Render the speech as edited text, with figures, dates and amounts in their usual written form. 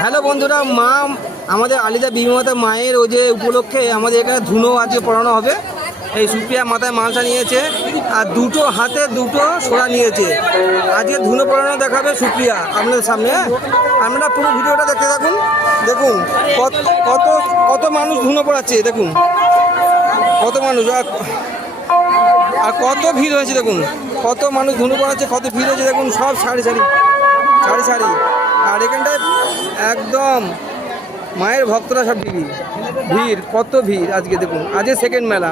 Hello বন্ধুরা, মা আমাদের আলিদা বিবিমাতা মায়ের ওই যে উপলক্ষে আমাদের এখানে ধুনো আজকে পড়ানো হবে। এই সুপ্রিয়া মাথায় মালসা নিয়েছে আর দুটো হাতে দুটো সোড়া নিয়েছে। আজকে ধুনো পড়ানো দেখাবে সুপ্রিয়া আপনাদের সামনে। আপনারা পুরো ভিডিওটা দেখতে থাকুন। দেখুন কত কত কত মানুষ ধুনো পড়াচ্ছে, দেখুন কত মানুষ আর কত ভিড় হয়েছে। দেখুন কত মানুষ ধুনো পড়াচ্ছে, কত ভিড় হয়েছে। দেখুন সব সারি সারি সারি সারি। আর এখানটায় একদম মায়ের ভক্তরা সব ভিড় কত ভিড় আজকে। দেখুন আজকে সেকেন্ড মেলা।